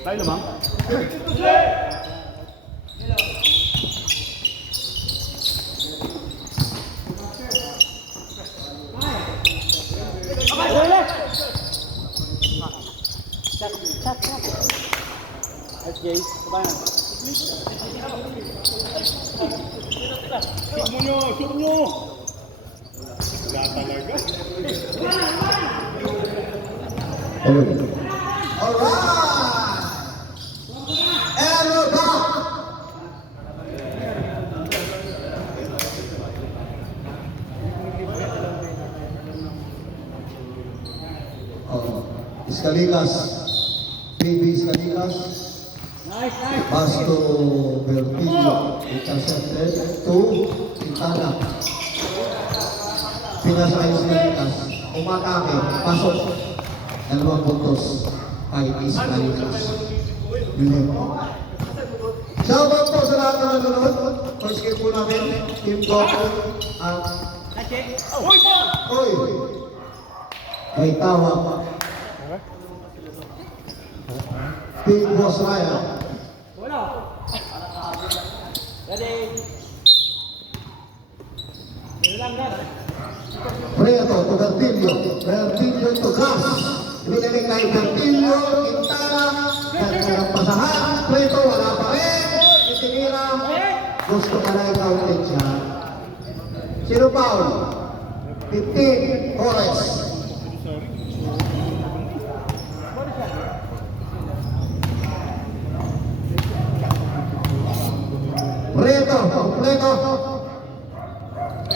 Tayo naman. Shoot nyo! Wala talaga. Alright! And we're back! Iskalikas, PB Iskalikas, Basto Bertillo, intercepted to Quintana. Pinasakay Iskalikas, umatake, pasok, 2 puntos kay Iskalikas. Shoutout po sa lahat na nanonood. First game po namin, Team Goku at Oy! May tawa. Team Boss Ryan. Preto to Bertillo. Bertillo to Gas. Biniling kay Bertillo, Quintana, kanyang pasahan. Preto wala pa rin. Itinira. Gusto ka na ikaw ulit siya. Sino Paul? 15, Torres. Preto, kompleto.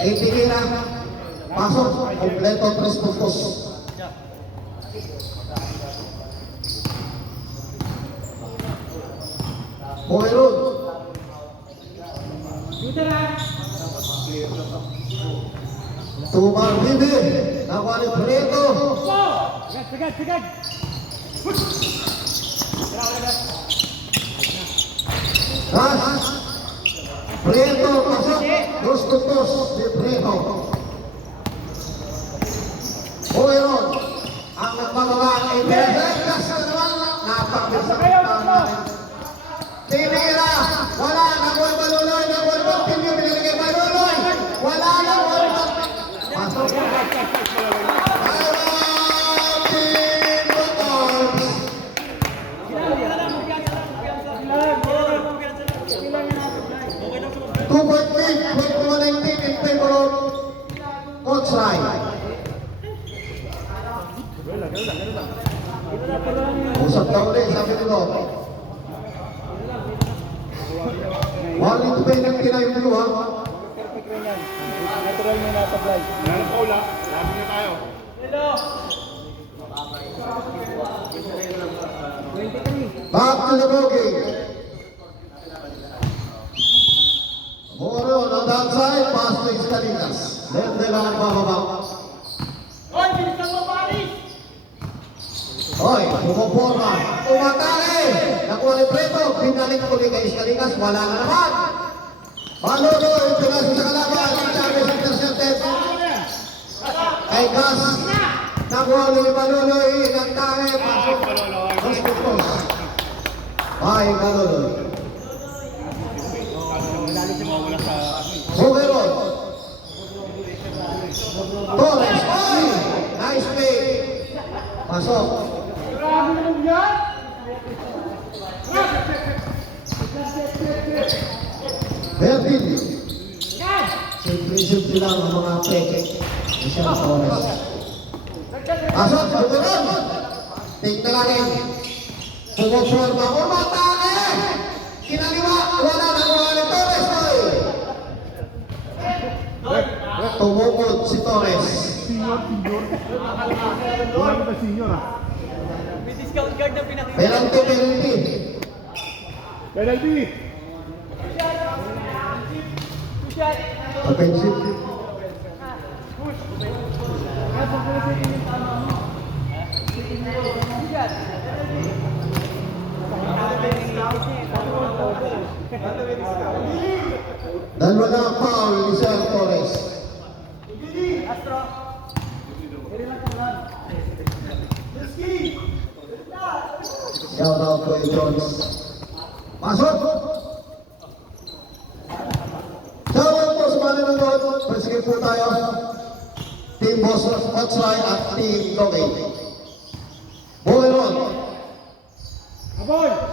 Itinira. Pasok, kompleto, 3 puntos. Moirun. Tumar Bibi. Nawali Preto. Ras. Prieto, pasok. Dos puntos si Prieto. Bueron. Ang nagbababa ay Berekas na naman. Napakabisa. Tinira. Wala. Nakuha Maluloy. Nakuha Martillo. Binigay Maluloy. Wala na. Pasok. In favor of Coach Rai. Usap daw ulit, sabi nito. Wali to pay ng kinay mo, ha? Natural mo nasa fly. Meron pa ula. Labi na tayo. Back to the bogey. Moro on the outside, pass to Escalinas. Then they lang ang bababa. Hoy, bilisan mo, Paris! Hoy, pumuporma. Umatake. Nakuha ni Preto. Pinalik ulit kay Escalinas. Wala na naman. Manolo, itigas sa kalaban. Chavez intercepted. Kay Gas. Nakuha ni Manolo. Inagtake. Pasok. Dos puntos. Ay, Manolo. Bukeron. Torres. Ay! Nice play. Pasok. Bertilio. Simple lang ang mga peke. Isang Torres. Pasok. Bukeron. Tingnan natin. Pumuporma. Umatake! Kinaliwa. Wala na mga ni Torres. Tumukod si Torres. Senior. Wala ka ba senior ah? May discount card na pinakita. Penalty. Penalty! Offensive. Dalawa na ang foul ni Sir Torres. Shout out to Jones. Pasok! Shout out po sa mga nanonood. Sige po tayo. Team Boss Otsray at Team Logi. Bueron.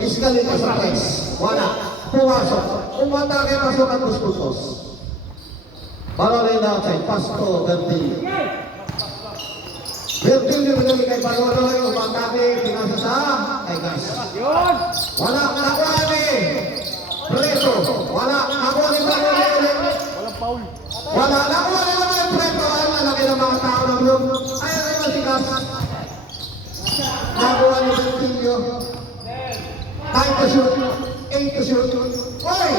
Iskalita sa press. Wala. Pumasok. Umatake pasok ang Kuskusos. Parolin natin. Pasto Bertilio. Bertilio binili kay Paroloy. Umatake. Pinasa sa kay Gas. Wala. Nakuha ni Preto. Wala. Nakuha ni Paroloy. Walang foul. Wala. Nakuha ni naman Preto. Ay, malaki ng mga tao ng yun. Ay, ano si Gas. Nakuha ni Bertilio. 9 to shoot, 8 to shoot. Oy!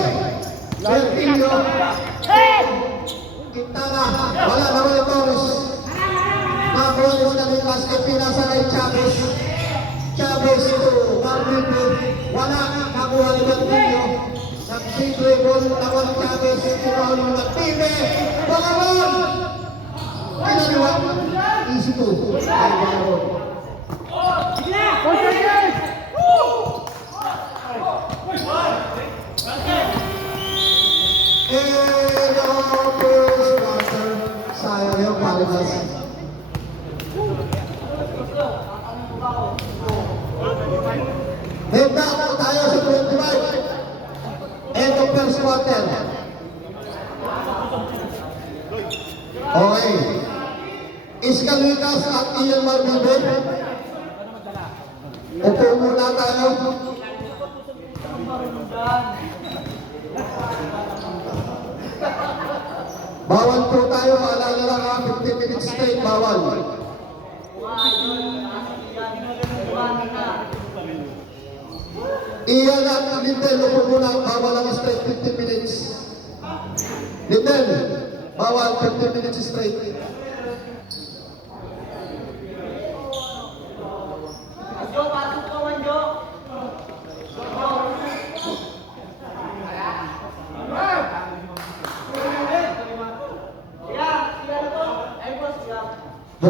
Bertilio. Quintana. Wala naman yung Torres. Nakuha ni Escalinas. Pinasa kay Chavez. Chavez to Marvin. Wala. Nakuha ni Bertilio. Nag-simple ball. Nakuha ni Chavez. Nakuha ni Martine. Pangalan! Kinaliwa. Easy to. Ay, Baron. And our first quarter, sayang yung palitas. Benda po tayo sa 25. End of first quarter. Okay. Escalinas at Ian Marvin. Upo muna tayo. Bawal po tayo, maalala lang ha, 15 minutes straight, bawal. Iyan at Lindel, upo muna, bawal ang straight 15 minutes. Lindel, bawal 15 minutes straight. Manjo, pasok ka, Manjo.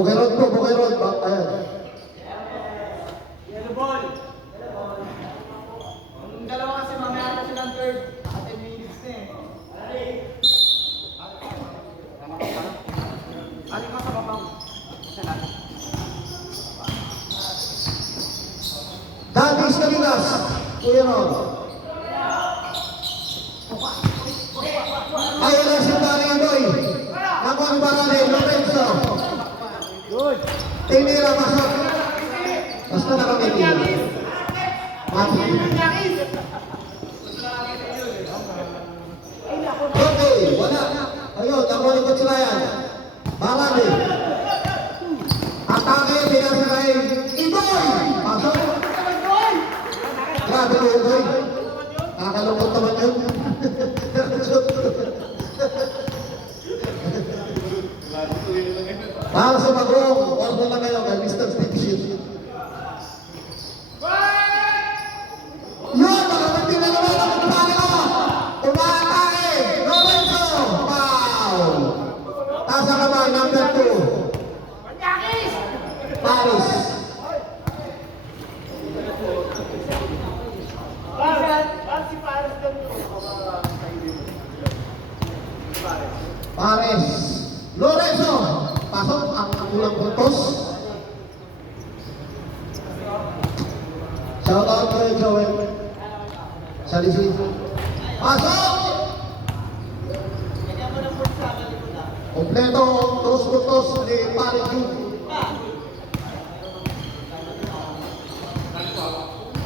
Bukerod po, Bukerod. Ayan. Yellow ball. Ang dalawa kasi mamaya na silang third. 10 minutes na eh. Aling ka sa babang. Davis Caligas. Kuya Ron. Ayun na si Mario Boy. Nakuha ni Barale, Lorenzo. Good. Tinira masok. Basta nakamitin. Mati. Okay, wala. Ayun, nakuha ni Coach Ryan. Barale. Atake, pinasa kay Iboy. Pasok. Grabe ko yun, Boy. Nakakalungkot naman yun. Para sa Magong, order lang kayo kay Mr. Steve Shield. Yun, makapagpil na naman ang kumali ko. Umaatake, Lorenzo, foul. Taas ang kamay, number 2. Paris. Pares. Lorenzo. Pasok ang kulang puntos. Shout out kay Joel. Salisi. Pasok! Kompleto. 2 puntos ni Pares Jun.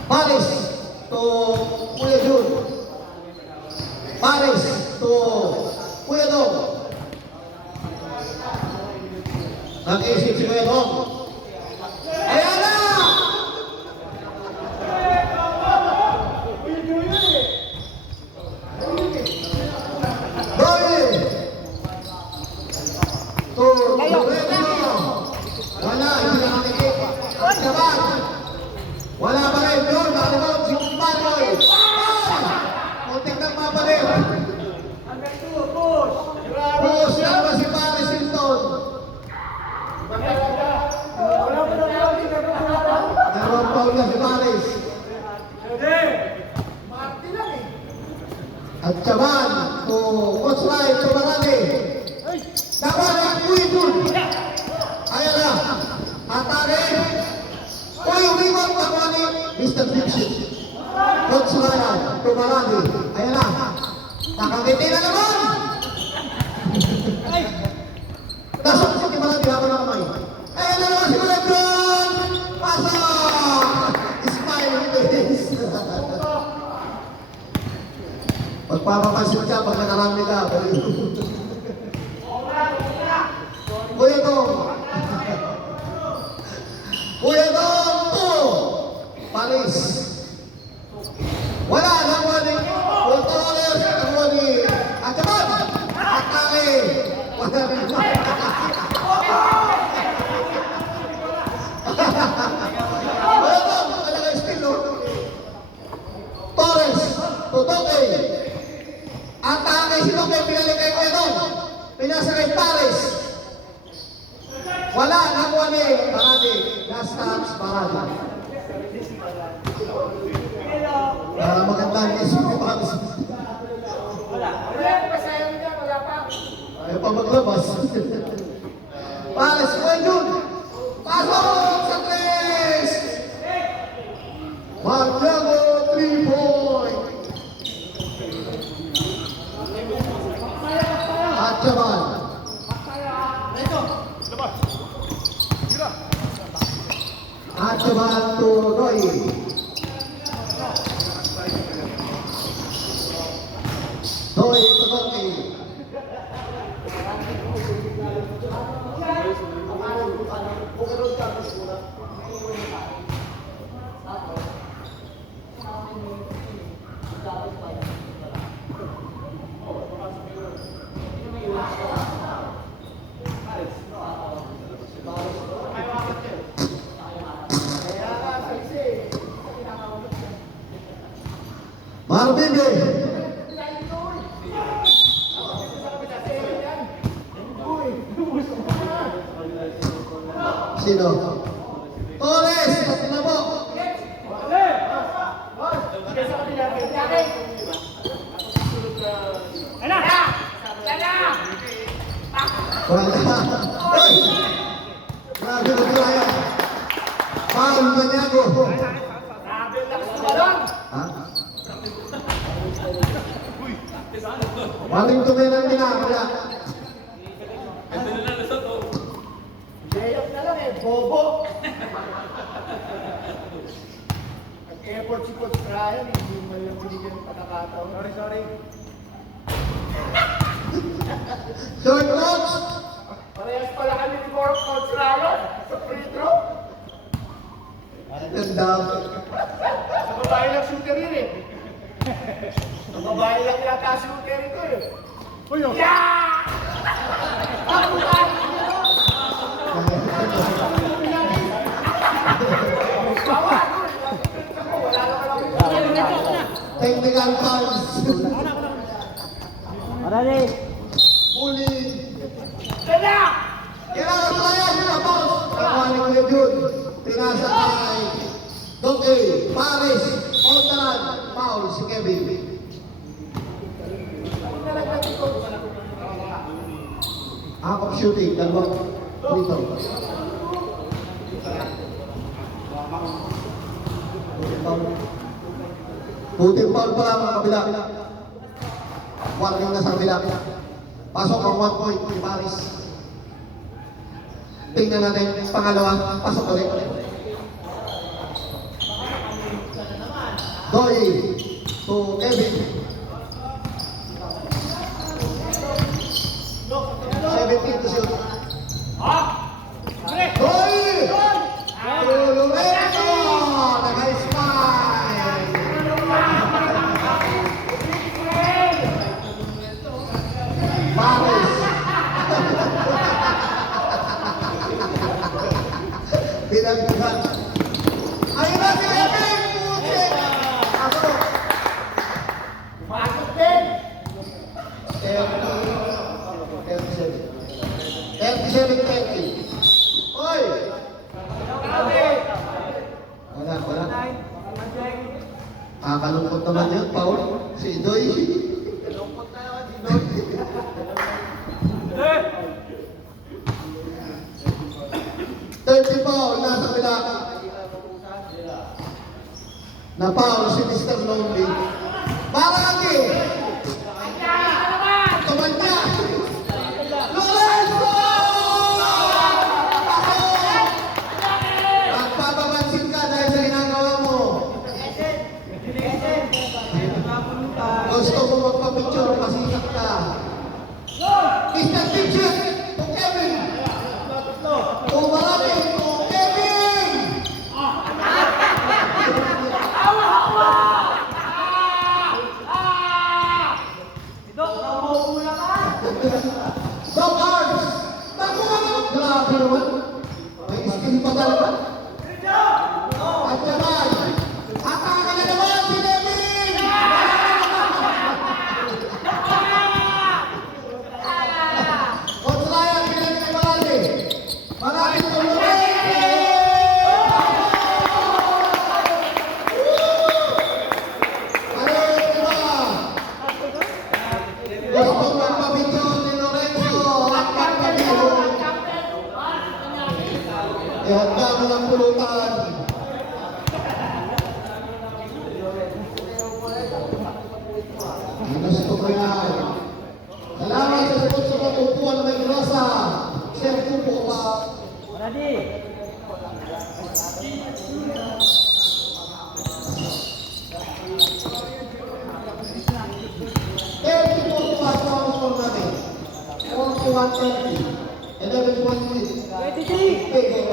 Pares to Kuya Jun. Pares to Kuya Dong. Nag-isip si Kuya Dong. Ayan na! Doyle! To Lorenzo. Wala, hindi na nakikip. Sabag! Wala pa rin yun. Nakalimutan si Panoy. Muntik nang mapalit. Push na ba si Paris Hilton? Meron pa ulit si Paris. At Chaban to Coach Rai to Marami. Dapat ang Kuidun. Ayan na. Atake. Uy, umibot ako ni Mr. Dixit. Coach Rai to Marami. Ayan na. Nakangiti na naman. Nasok si Marami habang na kamay. Ayan na naman si Malabron. Pasok. Smiling face. Pagpapapansin siya pag nakarami ka. Kuya Dong. Kuya Dong to Paris. Wala. Nakuha ni Waltores. Nakuha ni Achaban. Atake. Wala rin. Kuya Dong. Wala ka estilo. Torres. Tutoke. Atake si Toke. Pinalik kay Kuya Dong. Pinasa kay Paris. Wala, nakuha ni Barade. Last touch, Barade. Maganda ang isip ni Paris. Ayaw pa maglabas. Paris, Kuya Jun. Pasok sa 3. Maglago, 3-point. At Chaban. At Chaban to Roy. Roy to Roy. Sino? Torres, tatlo na po. Wala. Oy! Grabe na sila yan. Foul Maniago. Ha? Maling tumilang nila. Kaya. Layup na lang eh, bobo. Nag-effort si Coach Ryan, hindi mo lang binigyan ng pagkakataon. Sorry. Short notes. Parehas pala kami ni Coach Ryan sa free throw. Ganda. Sa babae lang shooter yun eh. Sa babae lang yata shooter ito eh. Uyo! Yeah! Ako ba? Technical fouls. Bully. Kaya! Kailangan ko yan. Tapos. Nakuha ni Kuya Jun. Pinasa kay Doc A. Paris. Ontaran. Foul si Kevin. Half of shooting. Dalawang dito. Buting foul pa lang ang kabila. Warning na sa kabila. Pasok ang 1 point ni Paris. Tingnan natin. Pangalawa. Pasok ulit. Doy to Kevin. 17 to shoot. Doy! To Lorenzo! Naka-smile! Paris! Pinagbuhan. Ayun na si Kevin! Puti! Ako! Masok din! 37-20. Oy! Wala. Kalungkot naman yun, Paul. Si Doy. Lungkot na yun, si Doy. 30 Paul, nasa kabila. Na Paul, si Mr. Lonely. Marami! Tumanya! Lorenzo! Magpapapansin ka dahil sa ginagawa mo. Gusto mo magpapicture, masikat ka. Mr. Picture! To Kevin! To Marami! To Kevin! Dog arms! Nakuha mo! Grabe naman. May skin pa talaga. At naman, ataka na naman si Kevin! Coach Ryan, pinag kay Marami. Marami tumuloy! Ano yung iba? Gusto magpapicture ni Lorenzo. At magpapicture. Ihanda mo ng pulutan. Gusto ko yan. Salamat sa sagot sa patutuan ng Rosa. Sir Kupo pa. Ready? 34 pa sa mga score natin. 41-30. 11 points lead. Okay,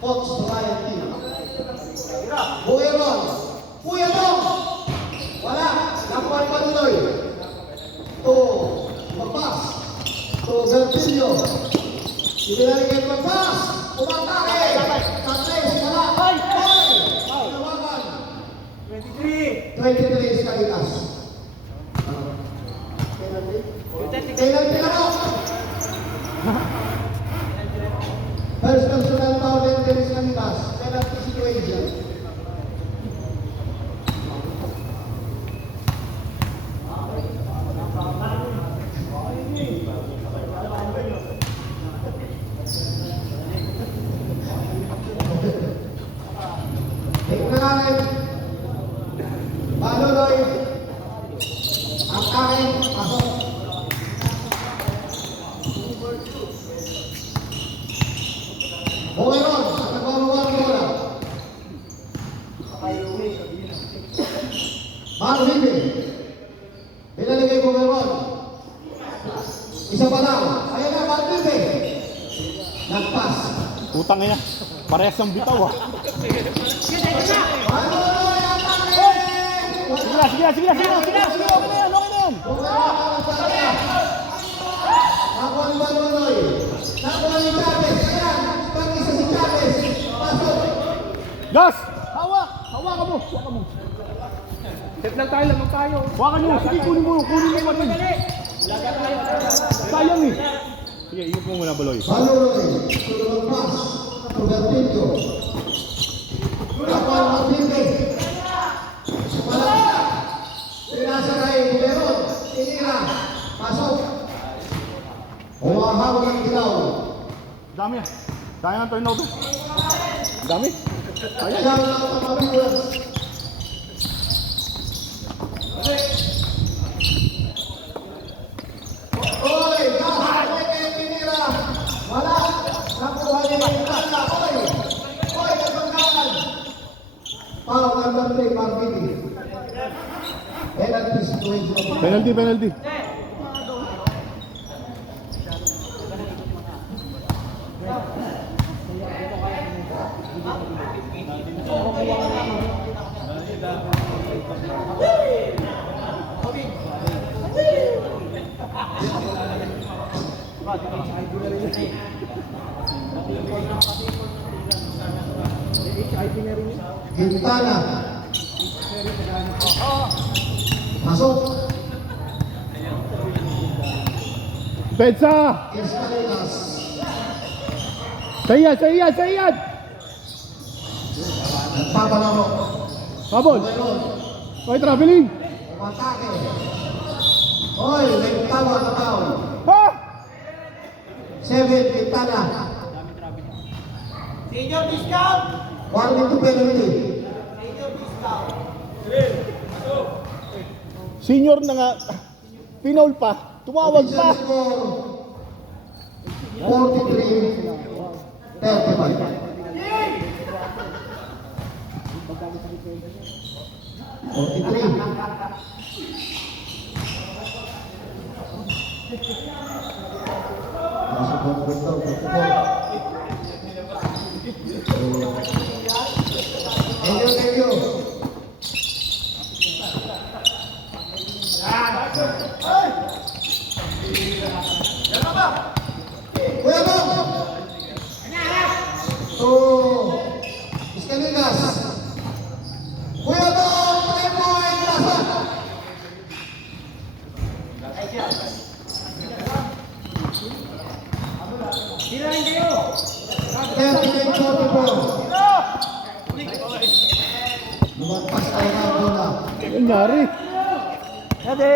Coach Ryan team. Bueron. Puyatong. Wala. Nakuha ni Panuloy. To magpas. To Garcillo. Ibinalik yung magpas. Umatake. Tatay. Wala. Hoy! Tinawagan. 23 is Kalikas. Penalty na po. First personal Equation. Tingnan. Baluloy. Ang kain. Pasok. Bumeron. Nagbabawa ng bola. Mano Bibi. Pinaligay Bumeron. Isa pa daw. Ayan na, Mano Bibi. Nagpas. Utang niya. Parehas ng bitaw ah. Baluloy. Ang kain. Sige na. Okay na yan. Nakuha ni Baluloy. Nakuha ni Chavez. Ayan. Pag-isa si Chavez. Pasok. Gas! Hawak mo. Set lang tayo, lamang tayo. Hawakan nyo. Sige, kunin mo pa rin. Sayang eh. Sige, ikot mo muna, Baloy. Baluloy. Tulungan pas. Robertinho. Nakuha ni Bibi. Malasa. Pinasa kay Bumeron. Tinira. Pasok. Humahawag ng dilaw. Dami ah. Sayang ang turnover. Dami. Ayan ang pamabiwas. Oy! Nakahali kay Tinira. Wala. Nakuha niya yung kasa. Oy! Oy! Nagpagkakan. Foul number 3, Marvini. Penalty situation. Penalty. Quintana. Pasok. Pedsa! Escaleras. Sayad! Nagpapalaro. Habol! Bumeron. Okay, traveling! Umatake. Oy, may tawa na tao. Ha! 7, Quintana. Senior discount! Warning to penalty. Senior discount! Senior na nga. Pinol pa. Tumawag pa. Official score 43-35. 43. Nasa bongkot daw, Thank you. Kuya Bong! Escalinas. Kuya Bong, tempo ay lasot. Sirain kayo! 39-44. Lumagpas tayo ng bola. Ano nangyari? Ate!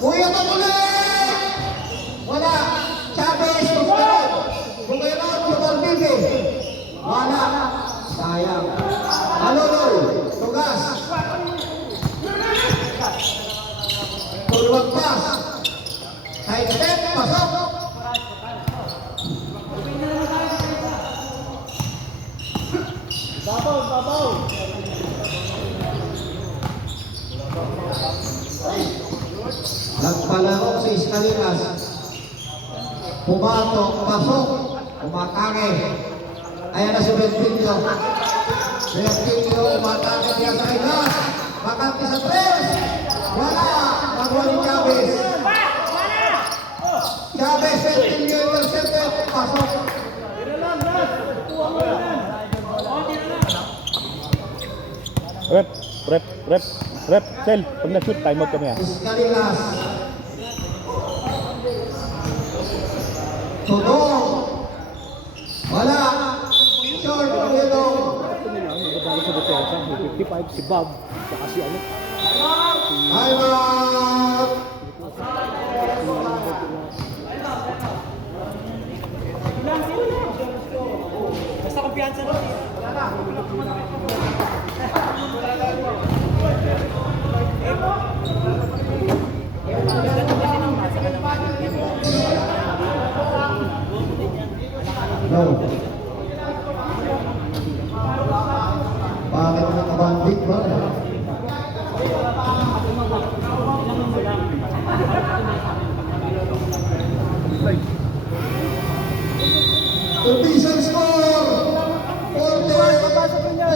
Kuya Bong ulit! Wala. Chavez, Bumeron, Tubalbige. Wala. Sayang. Baluloy, tugas. Tulwagpas. Side step, pasok. Babaw! Nagpalaro si Escalinas. Pumatok, pasok. Umatake. Ayan na si Bentinho. Bentinho, umatake niya sa inas. Makante sa tres. Wala. Nakuha ni Chavez. Chavez, Bentinho, intercepted. Pasok. Rep. Sel, pag na-shoot, time out kami ah. Escalinas. Tudong. Wala. Short yellow. Ito nila, magbabago sa depensa. May 55 si Bob. Saka si ano. Time out. Basta kumpiyansa na. No. Bakit nakabandit ba? Division score!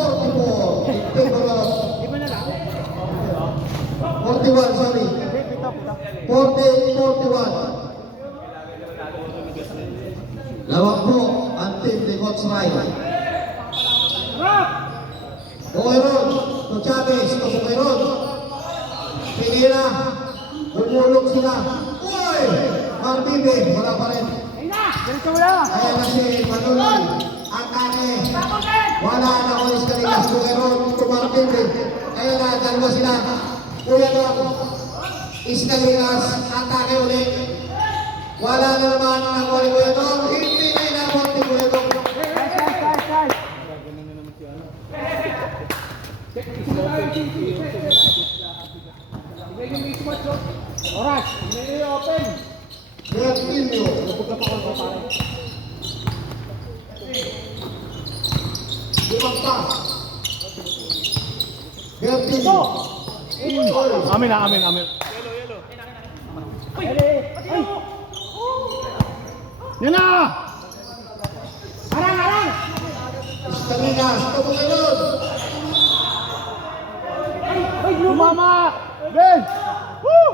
44. In favor of 41, sorry. 40-41. Lawak po ang team ni Coach Rai. Bumayron, to Chavez, to Bumayron. Pinira, bumulog sila. Uy! Martínez, wala pa rin. Ayan na si Manuloy. Atake. Wala na ko is Kaligas. Bumayron, to Martínez. Ayan na, dalawa sila. Kuya Don. Iskaligas, atake ulit. Wala na naman ang Kuya Don. Hindi na inabot ni Kuya Don. Oras, may open. Bertilio. Lumagpas. Bertilio. Amin na, amin, amin. Yan na! Harang! Iskaligas, Tumulong. Tumama! Ben! Woo!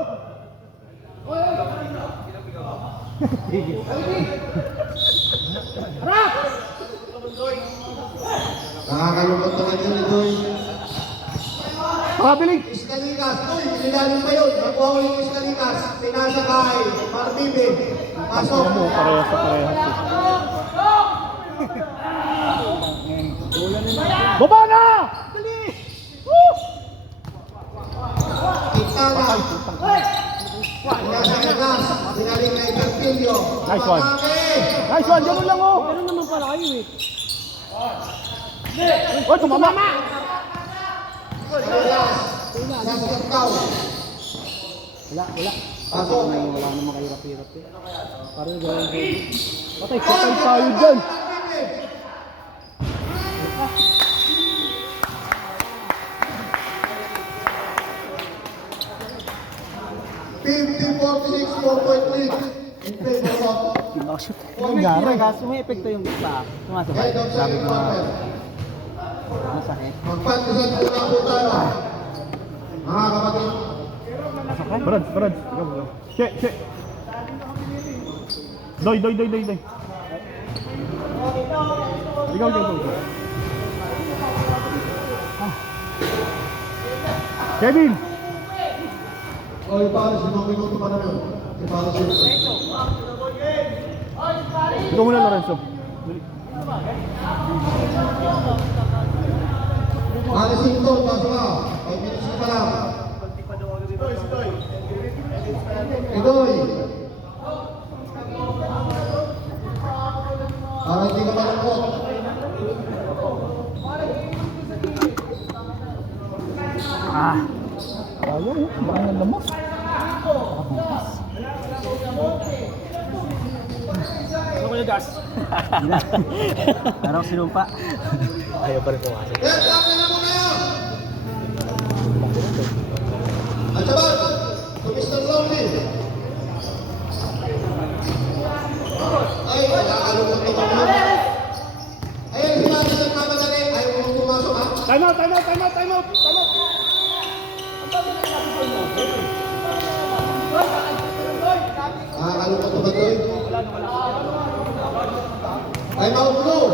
Nakakalungkot naman yun ni Doy. Pakabilig! Iskaligas, Doy, sinalim pa yun. Nakuha ko yung Iskaligas. Pinasa kay Martibe. Pasok. Ano mo, parehas sa parehas. Baba na! Dali! Woo! Quintana. Pinasa kay Gas. Sinalim kay Bertilio. Nice one. Atake. Nice one, ganun lang oh! Ganun naman pala kayo eh. Oy, tumama! Iskaligas. Saskataw. Wala. Pasok. Wala namang kahirap-hirap eh. Parang gawin ko. Patay tayo dyan! 50-46, 4-point lead. In favor of Pinakashoot. Nangyari. Kaso may epekto yung pa. Sumasabay. head of Sabi second ko quarter. masakit. Magpantisan po na po tayo. Mga kapatid. Brad. Che. Doy. Ikaw. Kevin! O, para si mga minuto pa naman. Para si Ikaw muna, Lorenzo. Para si Ito, pasok ka. 5 minutes na pa lang. Idoy. Para hindi ka malungkot. Ayaw, baka ng lamok. Ano ko yung gas? Parang sinumpa. Ayaw pa rin pumasok. Yes, akin na muna yun. At sabat, to Mr. Lonely. Ay, nakakalungkot na kami. Ayun, si Mati sa kamadali. Ayaw mo pumasok, ha? Time out! Nakakalungkot na ba ito? Time out blue.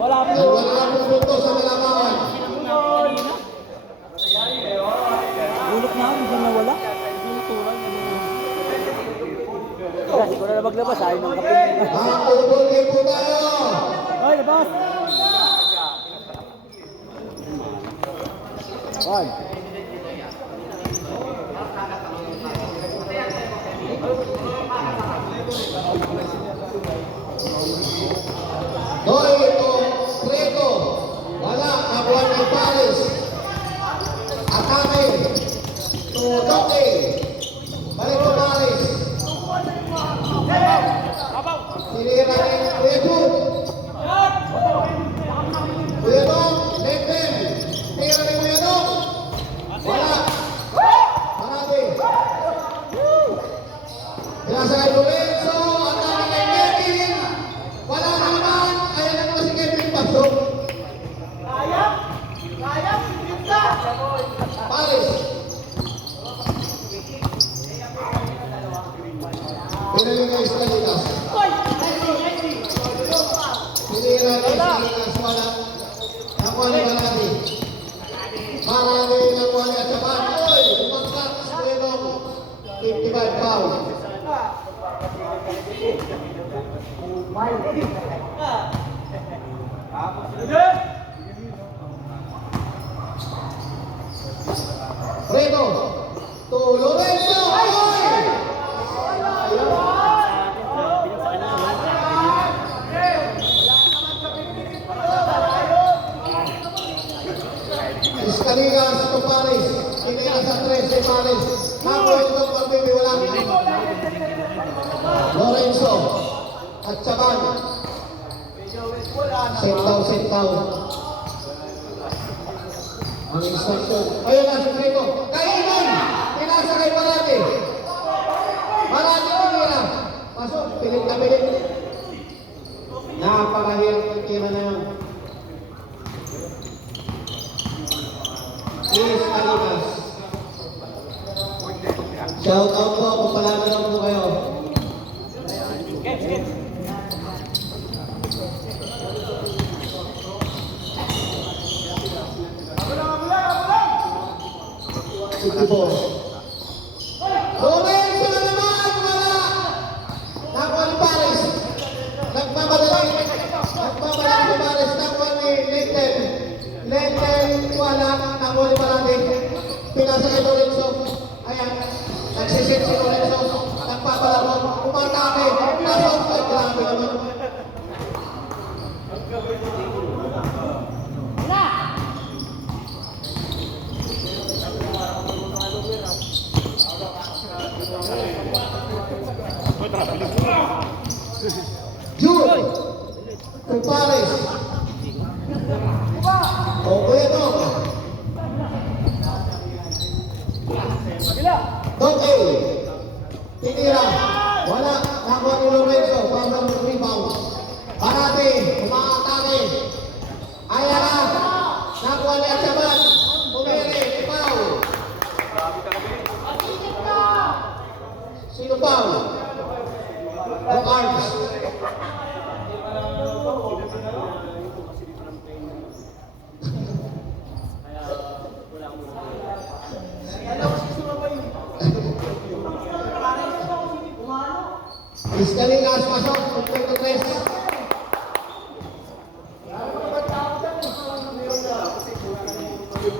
Wala po. Wala po tayo ng kapatid. Makakubol din po tayo. Hoy, labas! One. Doy ito, Treto. Wala, nabuhan ni Paris. Atake. Tutoke. Balik to Paris. Sinira ni Treto. Kuyatong, Lenten. Tira ni Kuyatong. Wala. Marami. Pinasa kay Lorenzo. Atake kay Kevin. Wala naman. Ayan na naman si Kevin pasok. Paris. Pinaling kay Stalitas. Pinira kay Stalitas. Wala. Nakuha ni Marami. Marami nakuha ni Atsapan. Oy! Umangkat. Suelong. 55 foul. Reto to Lorenzo. Escaligas to Paris. Pinila sa 3 si Paris. Nakuha ito ang pagbibiwala. Lorenzo at Chaban. Sentaw. Ang instruction. Ayun na si Treto. Kainan! Pinasa kay Marati. Marati pinira. Pasok. Pilit na pilit. Napakahirap ang tira na yan. Please, Alitas. Shout out po kung palagi lang po kayo. Ito po. Lorenzo na naman! Wala! Nakuha ni Paris. Nagmamadali si Paris. Nakuha ni Lenten. Lenten, wala. Nakuha ni Marati. Pinasa kay Lorenzo. Ayan. Nagsisit si Lorenzo. Nagpapalaro. Umatake. Pasok. Ay, grabe naman. Jun to Paris. Okay ito. Okay. Tinira. Wala. Nakuha ni Lorenzo. Problem rebound. Marati. Umaatake. Ayan na. Nakuha ni Atsaban. Umiri. Foul. Sino foul? No arms. Escaligas pasok. 23.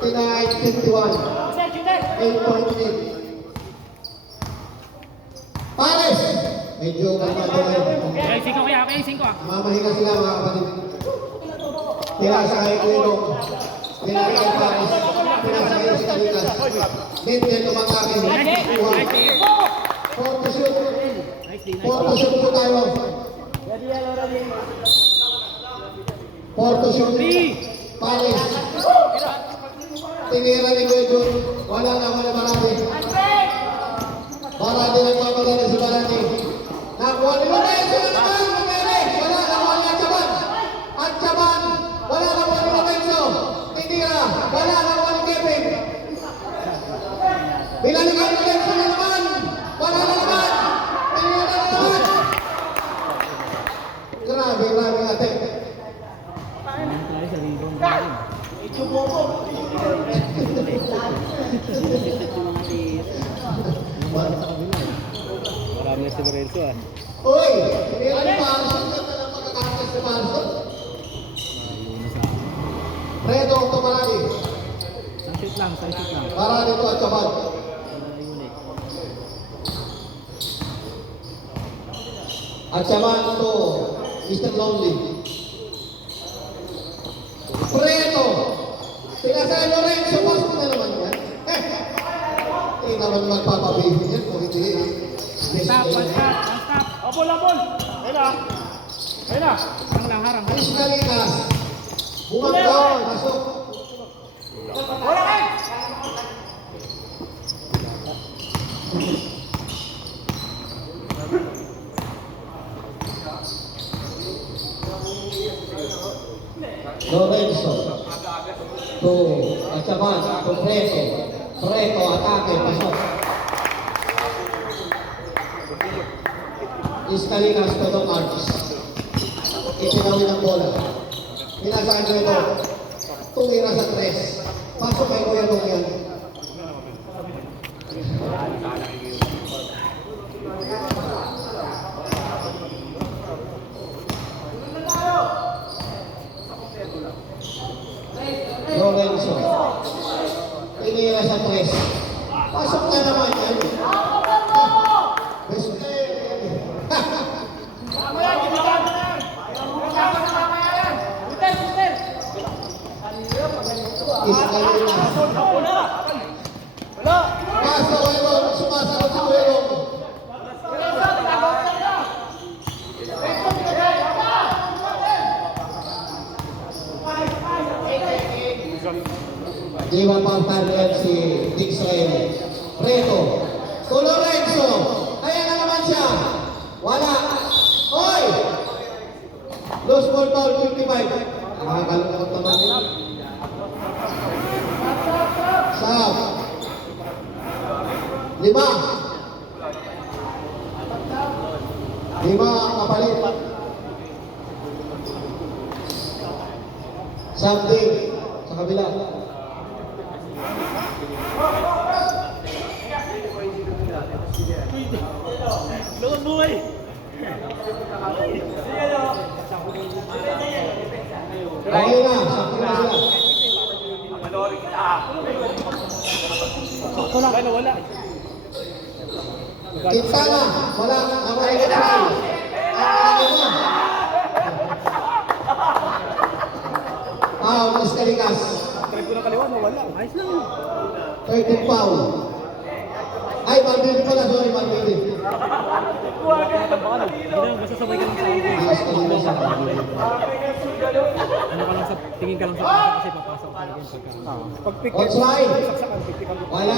Tonight, 51. 8.8. Paris! Medyo Kaya 5 kaya, kaya 5 ah. mamahinga sila mga kapatid. Pinasa kay Quinong. Pinasa kay Paris. Pinasa kay Escaligas. Lenten tumatake. 4 to shoot. 4 to shoot po tayo. 4 to shoot. Paris. Tinira ni Medyo. Wala Marami. Marami nagmamadali si Marami. Nakuha ni Lorenzo na naman. Wala nakuha ni Atsaban. Atsaban. Wala nakuha ni Lorenzo. Tinira. Wala nakuha ni Kevin. Binalikan ni Lorenzo na naman. Wala na naman. Tinira na naman. Grabe ate. Marami na si Lorenzo ah. Uy! At saman to Mr. Lonely. Preto. Pinasay Lorenzo, pasok na naman yan. Hindi naman magpapabihin yan kung hindi. Stop, one stop, one stop. Abol, abol. Ayun na. Ayun na. Harang lang, harang. Chris Calinas. Bumagkaw, pasok. Wala kayo! Lorenzo. To Achaban, to Preto. Preto, atake, pasok. Iscalinas, to Arts. Itinawin ang bola. Pinasaan ko ito. Tumira sa tres. Pasok kay Kuya Dong yan. Lorenzo. Tinira sa tres. Pasok na naman yan. Best Mamaya, ginagawa na yan! Ginagawa na mamaya yan! Butel, butel! Iscalinas. Wala! Paso Kuya Dong. Sumasagot si Kuya Dong. Iwan Pangtalian si Dixrael. Preto. To Lorenzo. Ayan na naman siya. Wala. Hoy! Lost ball foul 55. Nakakalungkot naman yun. Sab. 5. 5 kapalit. Something sa kabila. Lord boy! Okay na, sakto na sila. Wala, wala. Quintana, wala. Ako ay nag-try. Mas Calinas. Trip ko ng kaliwa, nawala. Ayos lang yun. 13 foul. Ay, Malvin pala. Sorry, Malvin. Hindi na, basta sabay ka lang sa akin. Mas Calinas. Ano ka lang sa, tingin ka lang sa akin kasi papasok ka rin pagka. Pag-pick. Outside. Saksakan, pick-pick. Wala.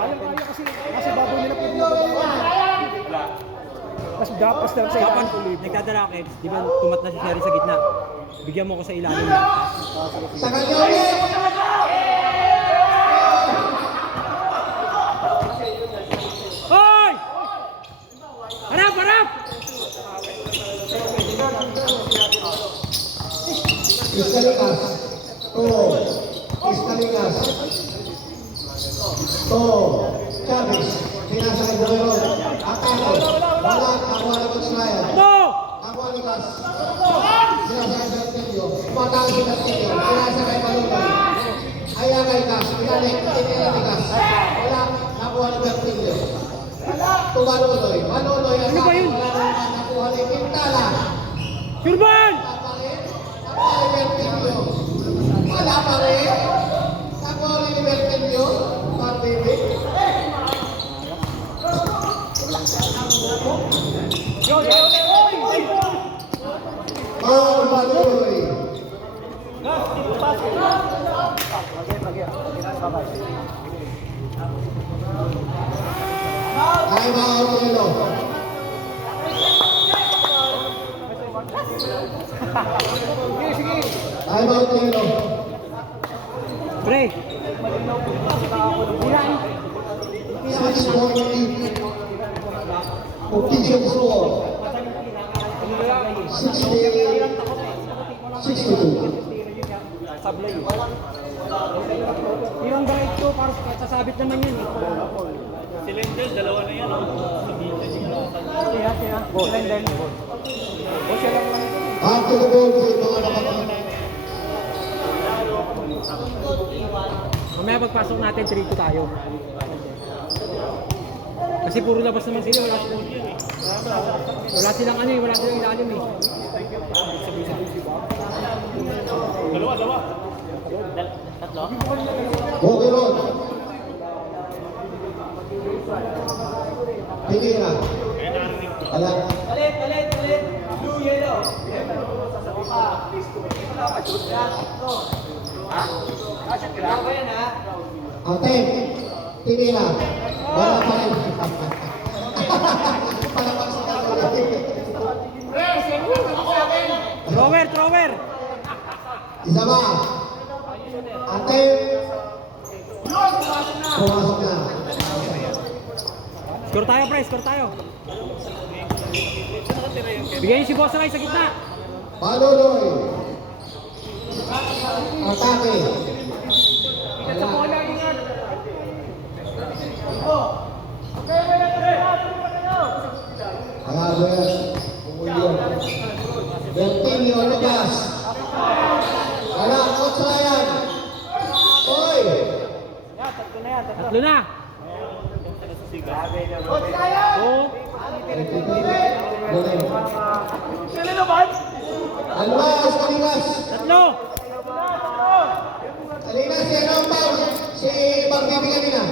Kaya kasi bago nila pinababa. Mas dapas na lang sa Kapag ilang ulit. nagdadala ka, di ba tumat na si Sherry sa gitna? Bigyan mo ko sa ilalim. Sa kanya ulit. Hoy! Harap, harap! Iscalinas. Iscalinas. Chavez. Pinasa kay Bueron. Atake. Wala. Ako na Kutsmayan. Mo! Ako Alikas. Pinasa kay Bertilio. Tumatawag si Bertilio. Pinasa kay Malunay. Ayan kay Kas. Pinalik. Tinira ni Kas. Wala. Nakuha ni Bertilio. Tumanuloy. Manuloy. Ano ba yun? Wala naman. Nakuha ni Quintana. Surban! Wala pa rin. Nakuha ni Bertilio. Wala pa rin. Nakuha ni Bertilio. Marbibi. Manuloy. Time out, Yelo. Time out, Yelo. Pre! 6.8. Official score. 62. Yung right ko, para sasabit naman yun eh. Si Lendel, dalawa na yan. Kaya. Lendel. After the ball, mga nakapagod. Mamaya pagpasok natin, 3-2 tayo. Kasi puro labas naman sila, wala silang ano eh, wala silang ilalim eh. Dalawa. Tatlo? Bukiron. Pinira. Wala. Palit. Blue, yellow. Kailangan ko yan, ha? Ate, pinira. Wala pa rin. Palabas sa kanila. Thrower! Isa ba? Ate. Pumasok na. Score tayo, pre, score tayo. Bigyan niyo si Boss Ray sa gitna. Paluloy. Atake. Wala. Agaber. Umulyon. Bertinho, Lucas. Wala, coach Ryan. Oy. Tatlo na. Oo. Almas, Kalinas. Tatlo. Kalinas, si ano ang foul? Si Barbie kanina.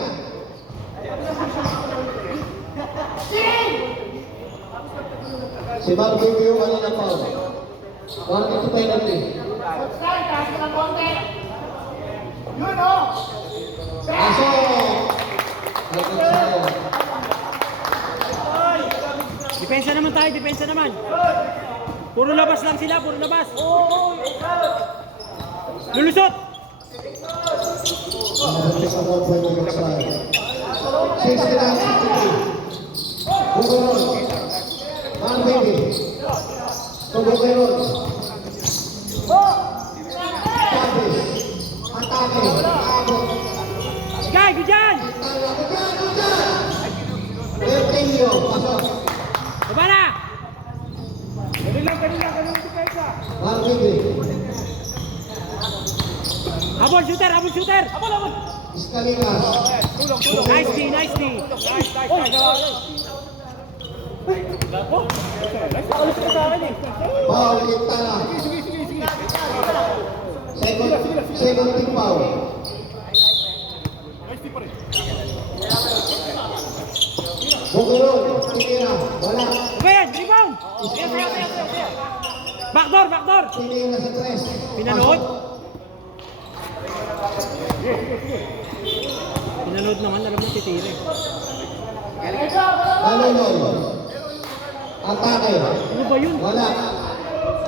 Si Barbie yung kanina foul. 1-2 penalty. Aso! Depensa naman tayo, depensa naman. Puro labas lang sila, puro labas. Lulusot! Check ang 1 point ng Israel. 69-63. Bukuron. Man baby. Bukuron. Tapis. Atake. Gay, gudyan! Bertinho. Pasok. Baba na! Man baby. Habol, shooter! Iskalinas. Nice D. Paul Quintana. Second team foul. Bukuron. Tinira. Wala. Okay yan, rebound! Backdoor! Tinira sa 3. Pinanood? Pinanood naman, alam mo titira. Paluloy. Atake. Ano ba yun? Wala.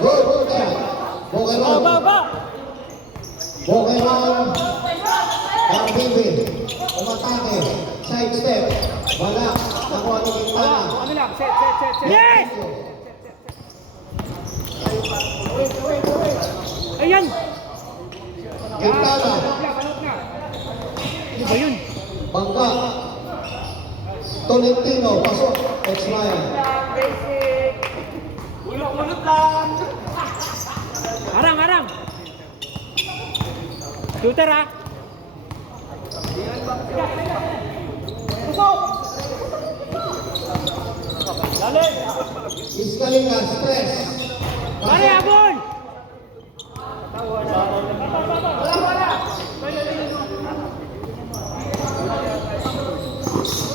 Good shot. Bukuron. Bukuron. Barbibi. Umatake. Side step. Wala. Nakuha ni Quintana. Ano lang, set. Yes! Ayan! Quintana. Ano ba yun? Bangka. Tolentino. Pasok. Ex-Ryan. Ulot lang. Harang! Shooter ha! Iskalinas. Stress. Pare, habol! Wala.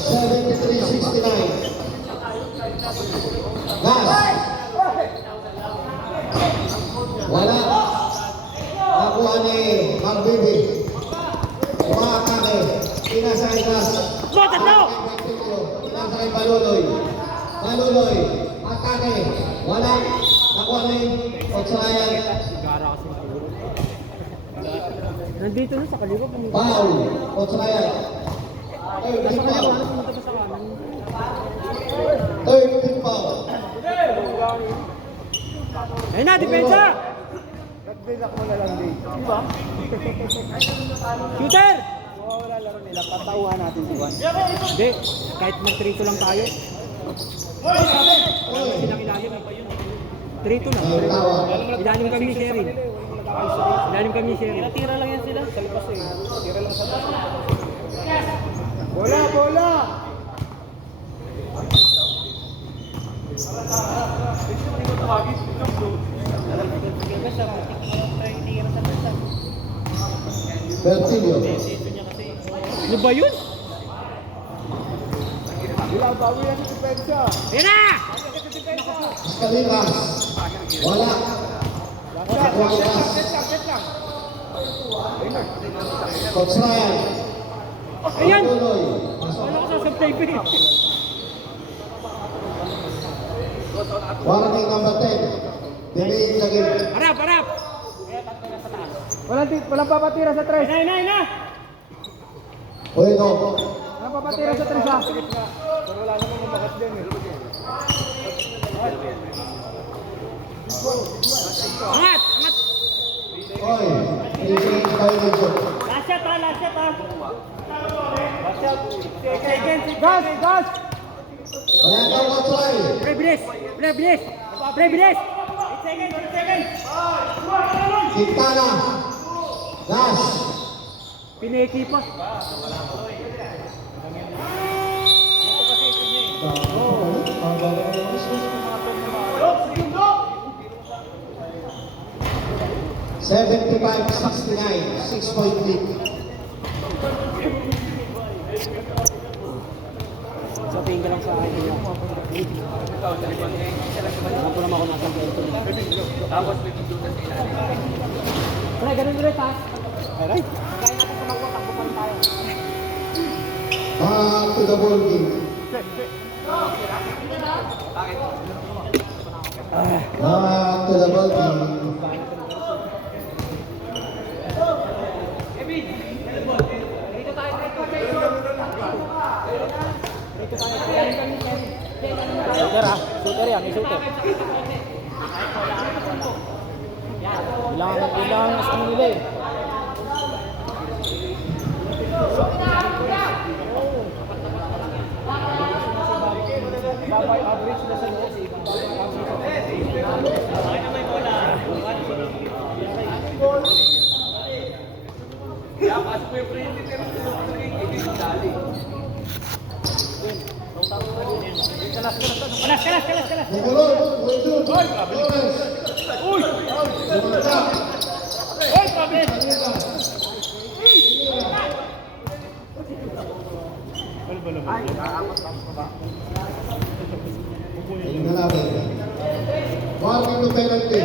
73-69. Gas. Wala. Nakuha ni Magbibi. Umakake. Pinasay gas. Tatlo! Pinasay Paluloy. Atake. Wala. Nakuha ni Otsayan. Gara kasi siguro. Nandito na sa kaliwa. Foul. Otsayan. Third team foul. Pumunta pa sa kanan. Third team foul. Ayun na, depensa! Nag-build mo na lang din. Di ba? Shooter! Wala laro nila, patauhan natin si Juan. Hindi, kahit mag-3-2 lang tayo. Silang ilalim. 3-2 lang. Ilalim kami ni Sheryl. Tira lang yan sila. Sa lipas eh. Tira lang sa lipas. Bola! Bertilio. Ano ba yun? Bawi na si Depensa. Yan na! Escalinas. Wala. Wakas. Coach Ryan. Ayan! Tuloy. Wala ko sa subtype eh. Warning number 10. Diniin sa game. Harap, harap! Walang papatira sa tres. Na! Bueno. Walang papatira sa tres ha. Pero wala namang mabakas din eh. Angat! Angat! Oy. Finishing violation. Last shot ha! Last shot ha! Gas! Gas! Wala kang Coach Ryan. Pre-bilis! Pre-bilis! Pre-bilis! 8 seconds! 8 seconds! Quintana. Gas. Pineki pa. $75-69, 6-point lead. Sabihin ka lang sa akin niya. Ako naman ako nasa kwento niya. Pre, ganun ulit ha. Aray. Kaya natin tumawag, takbo pa rin tayo. Back to the ball game. Back to the ball game. Shooter ha. Shooter yan. May shooter. Ilang ano nila eh. Babay average na sa loob. Kalas! Nagulog, Wilson, Torres. Uy! Sumagsak. Uy! Grabe! Ayun na natin. Warning to penalty.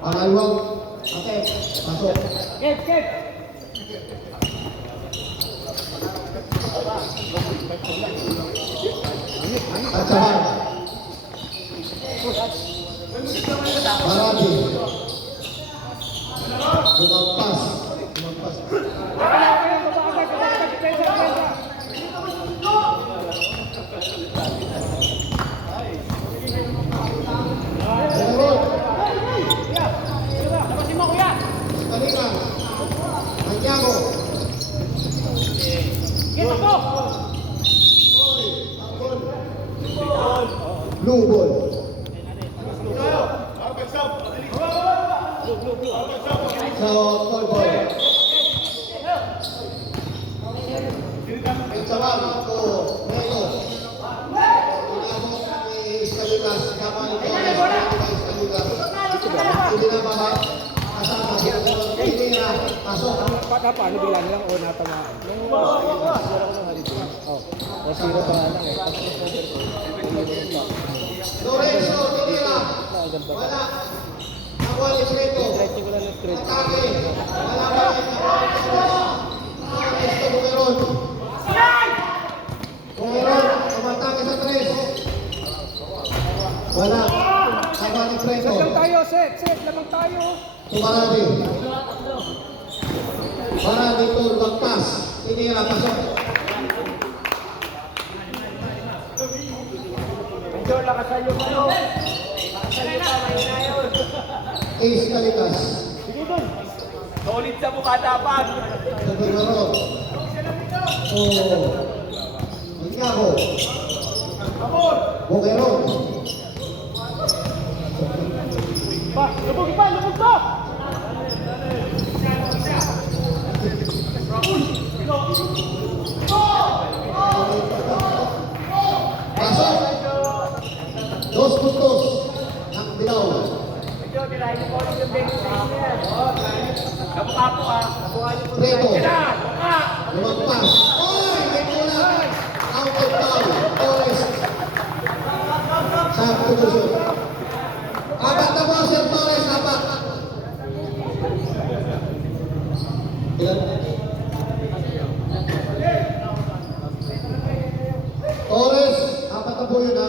Pangalawang attack. Pasok. Keep! Atsahan. Marami. Lumagpas. Meron. Labasin mo kuya! Kalikan. Santiago. Get ako! Blue ball. So, full ball. Itzawan to Reno. Inabot ni Escalinas. Kapan ito ni Escalinas. Hindi na ba kasama? Hindi na pasok. Paano bigla nilang o natamaan? O zero pa lang eh. Lorenzo Tinira. Wala. Nakuha ni Preto. Stretching ko lang ng stretch. Atake. Wala pa rin. Ernesto Bumeron. Bumeron. Tumatake sa tres. Wala. Nakuha ni Preto. Lamang tayo, set. Lamang tayo. Tumarami. Marami to magpas. Tinira pasok. Medyo lakasan yung ano. Ace Calitas. Solid sa mukha dapat. Bumeron. Oh. Santiago. Bumeron. Lubog pa! Preto. Lumagpas. Oy! May kulang. Out of foul. Torres. Substitution. Apat na po, Sir Torres. Apat. Ilan? Torres. Apat na po yun, ha?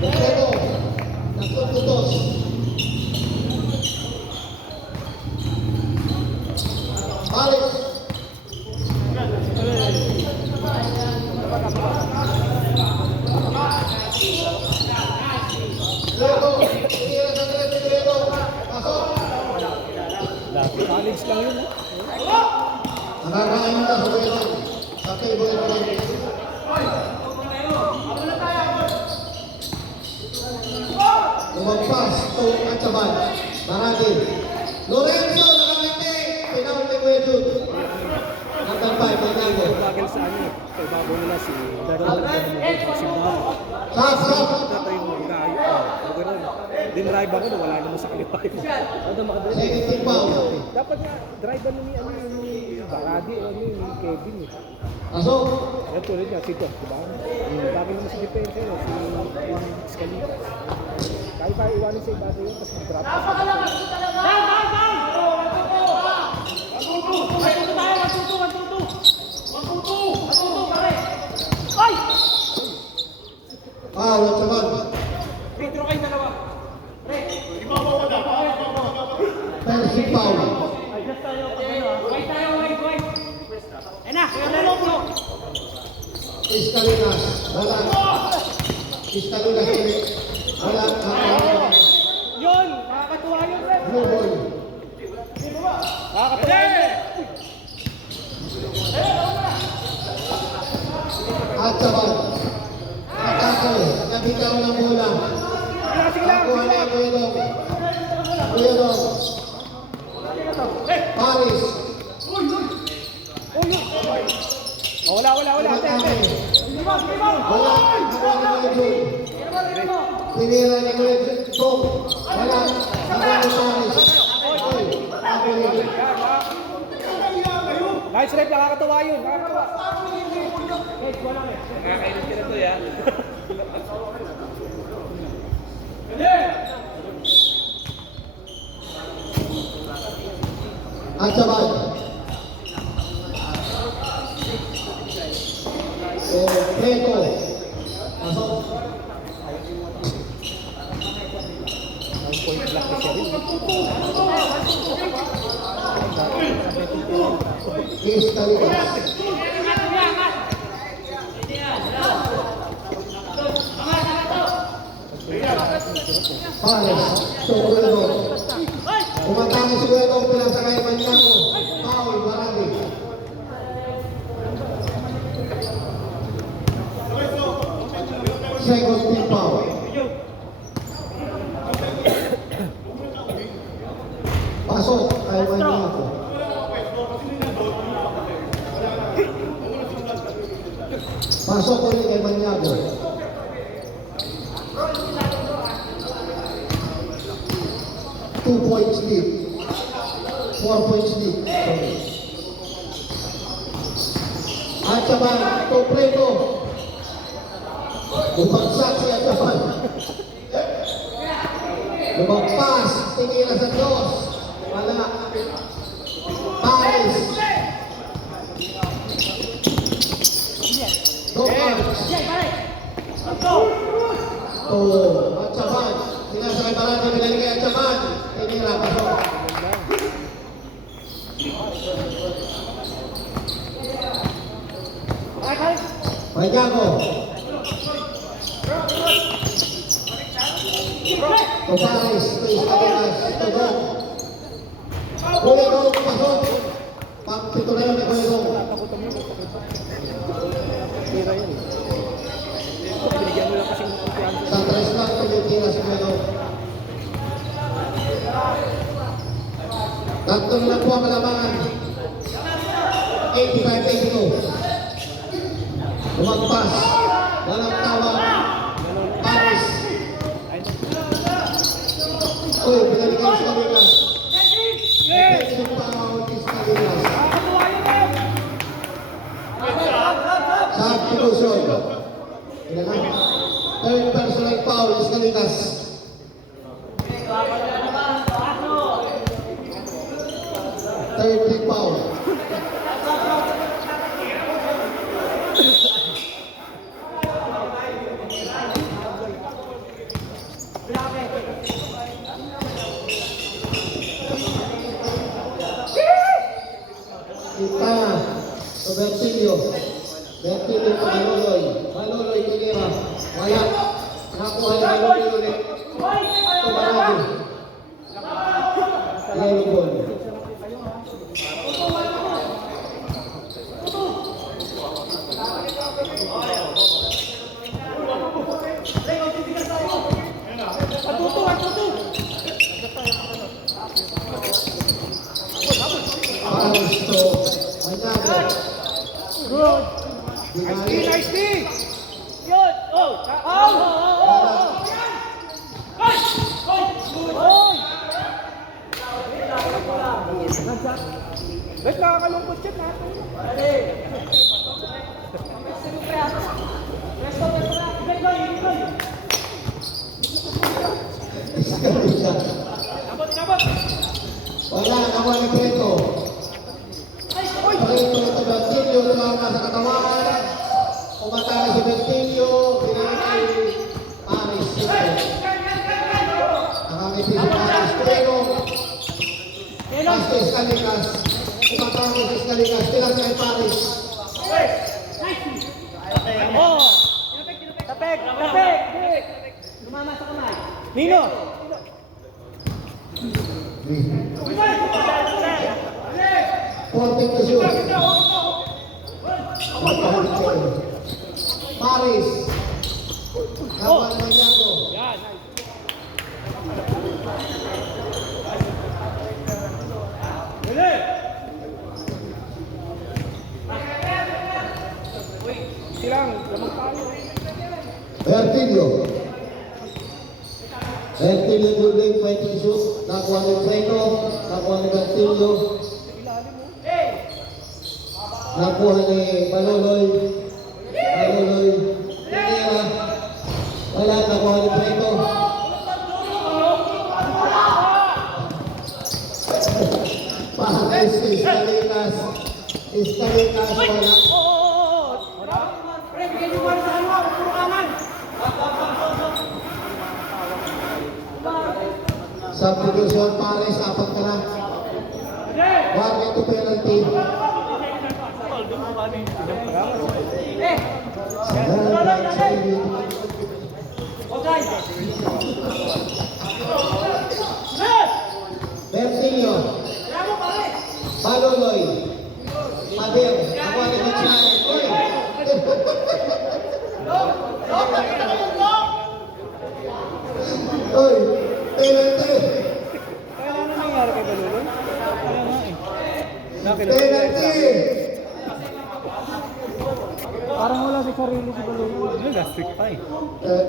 Preto. Nagtututos. Alex. Preto. Tira sa tres, Preto. Pasok. College lang yun. Nakakain na sa Preto. Sa table and play. Lumagpas. At saban. Maragin. Lorenzo. Nakamiti. Pinaulit ko yun, Jude. Number 5. Pinaulit. Bagal sa ano eh. Sa ibabaw nila si Darrell at si Bao. Stop. Ito yung dinrive ako na wala naman sa kalipain. Ano makadali? Second team foul. Dapat nga, drive ano ni Baradi o ni Kevin eh. Pasok. Yan tulad niya, si Doc, diba? Bagay naman si Depensa yun, si Scalitas. Kaya pa iwanin sa ibabaw yun, tapos mag-drop. Foul at saban. Pedro kayo dalawa. First foul. Adjust tayo. White tayo, white. Ayun na, kaya lalo ko. Iskalinas. Wala. Iskalinas ulit. Wala. Yun, makakatuwa yun, Red. Blue ball. Makakatuwa yun. At saban. Atake. Nabitaw ng bola. Nakuha na yung Kuya Dong. Kuya Dong. Paris. Wala. Atake. Wala. Nakuha na yung Kuya Dong. Pinira ni Kuya Dong. Wala. Nakuha ni Paris. Oy. Ako yun. Nice rep, nakakatawa yun. Nakakatawa. Nakakainis ka na to, ya. At saban. Preto. Pasok. Ang point black na siya rin. Iskalinas. Pares. So, Kuya Dong. Umatake si Kuya Dong pinasakay man niya ko. Foul, Barangay. Second team foul. Pasok, kay man niya ko. Pasok ulit kay Maniago. Two points lead. 4 points lead. At saban, Topreto. Bumagsak si Atapan. Lumagpas, tingin sa Diyos. Wala. Paris. At saban. Sinasakay Barangay, pinaligay at saban. Tinira, pasok. Maniago. Topares, Iskalinas, Tugong. Kuya Dong, pasok. Pagpito na yun ni Kuya Dong. Tira yun eh. Binigyan mo lang kasi ng kumpiyansa. Sa tres lang, tumitira si Kuya Dong. Tatlo na lang po ang kalamangan. 85-82. Lumagpas. Walang tawag. Paris. Uy, binigay sa Ligas. Defensive foul is Ligas. Substitution. Ilan na? Third personal foul is Ligas. Third team foul. Kita ke Bertilio. Bertilio ke Manoloy. Manoloy Pinira. Waya. Nakuha ni Manoloy ulit. Tumarado. Yellow ball. Paris to Manyago. Dinali. Nice D! Yun! Oh! Oh! Ba't nakakalungkot siya natin? Iskalisa. Wala, nakuha ni Preto. Preto ito Bertilio, tumama sa katawan. Umatala si Bertilio, pinili kay Paris. Nakangiti si Paris. Pero, basta Iskalikas. Umatala si Iskalikas, tilang kay Paris. Oh! Tapek! Tapek! Lumama sa kamay. Nino! 14 to shoot. Paris. Nakuha ni Manyago. Yan, Silang, lamang tayo. Bertilio. Bertilio Durbin, 20 shoot. Nakuha ni Preto. Nakuha ni Bertilio. Nakuha ni Manoloy. Manoloy. Pinira. Wala, nakuha ni Preto. Paris, Iskalikas. Iskalikas, wala. Pre, bigyan niyo muna sa ano, puro kanan. Substitution, Paris, apat ka na. 1 into penalty. Okay. Bertilio. Manoloy. Pader. Ako ang nagsasabi. Oy! Oy! Penalty! Kaya ano nangyari kay Balulon? Kaya nga eh. Penalty! Parang wala sa sarili si Balulon. Gastric pa eh. Eh,